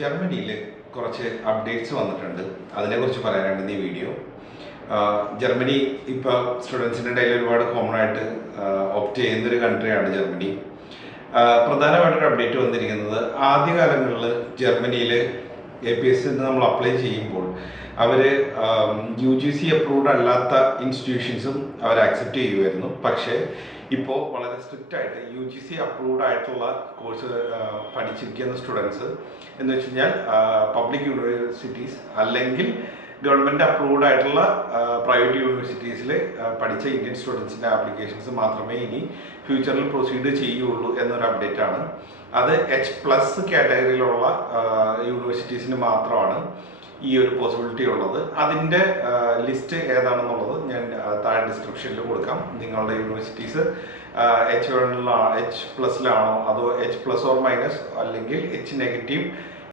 ജർമ്മനിയിൽ കുറച്ച് അപ്ഡേറ്റ്സ് വന്നിട്ടുണ്ട്. അതിനെക്കുറിച്ച് പറയാനാണ് ഈ വീഡിയോ. ജർമ്മനി ഇപ്പോൾ സ്റ്റുഡൻസിൻ്റെ ഇടയിൽ ഒരുപാട് കോമൺ ആയിട്ട് ഓപ്റ്റ് ചെയ്യുന്നൊരു കൺട്രിയാണ് ജർമ്മനി. പ്രധാനമായിട്ടൊരു അപ്ഡേറ്റ് വന്നിരിക്കുന്നത്, ആദ്യകാലങ്ങളിൽ ജർമ്മനിയിൽ APS നമ്മൾ അപ്ലൈ ചെയ്യുമ്പോൾ അവർ UGC അപ്രൂവ്ഡ് അല്ലാത്ത ഇൻസ്റ്റിറ്റ്യൂഷൻസും അവർ ആക്സെപ്റ്റ് ചെയ്യുമായിരുന്നു. പക്ഷേ ഇപ്പോൾ വളരെ സ്ട്രിക്റ്റ് ആയിട്ട് UGC അപ്രൂവ്ഡ് ആയിട്ടുള്ള കോഴ്സ് പഠിച്ചിരിക്കുന്ന സ്റ്റുഡൻസ് എന്ന് വെച്ച് കഴിഞ്ഞാൽ പബ്ലിക് യൂണിവേഴ്സിറ്റീസ് അല്ലെങ്കിൽ ഗവൺമെൻറ് അപ്രൂവ്ഡ് ആയിട്ടുള്ള പ്രൈവറ്റ് യൂണിവേഴ്സിറ്റീസിൽ പഠിച്ച ഇന്ത്യൻ സ്റ്റുഡൻസിൻ്റെ ആപ്ലിക്കേഷൻസ് മാത്രമേ ഇനി ഫ്യൂച്ചറിൽ പ്രൊസീഡ് ചെയ്യുള്ളൂ എന്നൊരു അപ്ഡേറ്റ് ആണ്. അത് H+ കാറ്റഗറിയിലുള്ള യൂണിവേഴ്സിറ്റീസിന് മാത്രമാണ് ഈ ഒരു പോസിബിലിറ്റി ഉള്ളത്. അതിൻ്റെ ലിസ്റ്റ് ഏതാണെന്നുള്ളത് ഞാൻ താഴെ ഡിസ്ക്രിപ്ഷനിൽ കൊടുക്കാം. നിങ്ങളുടെ യൂണിവേഴ്സിറ്റീസ് H+ലാണോ അതോ H+ or മൈനസ് അല്ലെങ്കിൽ H-